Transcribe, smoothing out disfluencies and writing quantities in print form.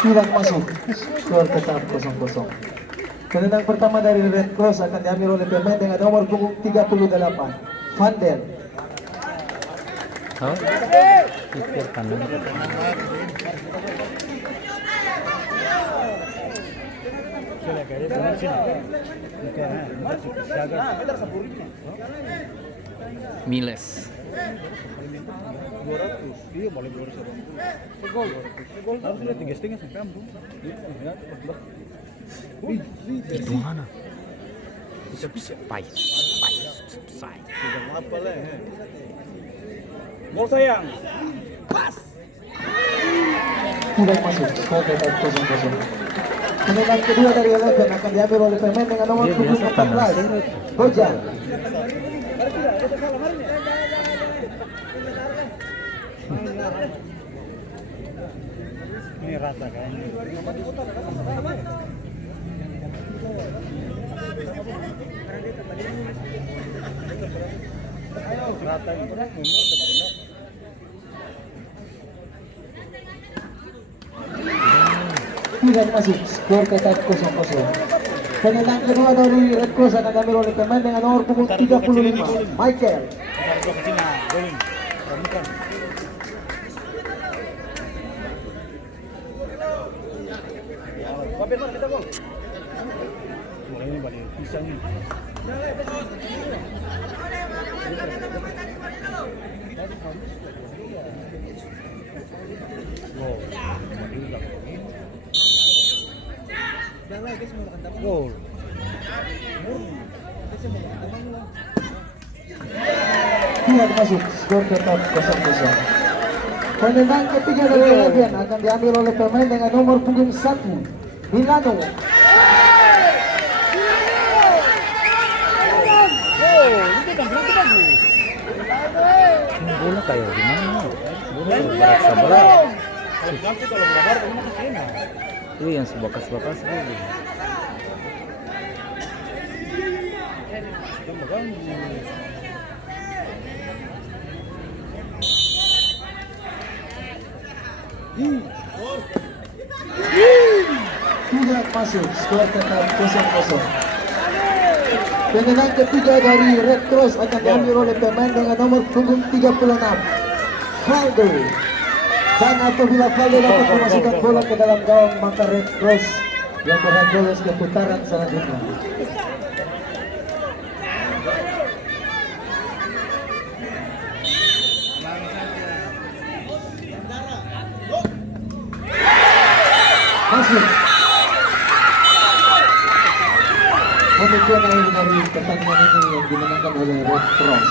Tidak masuk. Skor tetap 0-0. Tendangan pertama dari Red Cross akan diambil oleh pemain dengan nomor punggung 38, Vandel. Oh, pikir kanan. Miles. 200, iya boleh 200. Gol harus lihat 3,5 sampai kampung. Itu mana? Bisa. Apa lah? Gol sayang. Pas. Tidak masuk. Skor tetap 0-0. Tendangan kedua dari Eleven akan diambil oleh pemain dengan nomor punggung 14, Bojan. Ini rata kan. Rata ini. Tidak masuk. Skor tetap 0-0. Tendangan kedua dari Red Cross akan diambil oleh pemain dengan nomor punggung 35, Michael. Taruh ke sini, golin. Bukan. Papir mana kita gol? Mulai ini balik pisang ini. Gol. Tidak masuk. Skor tetap 0-0. Tendangan ketiga dari Eleven akan diambil oleh pemain dengan nomor punggung 1, Milano. Bola kayak gimana? Bola berat. Kalau ganti kalau lebar ini ke sini. Itu yang sebakas-bakas gitu. Tidak masuk. Skor tetap 0-0. Tendangan ketiga dari Red Cross akan diambil oleh pemain dengan nomor punggung 36, Valdo. Dan apabila Valdo dapat memasukkan bola ke dalam gawang, maka Red Cross yang berhak lolos ke putaran selanjutnya. Masuk. Demikian akhir dari pertandingan ini yang dimenangkan oleh Red Cross.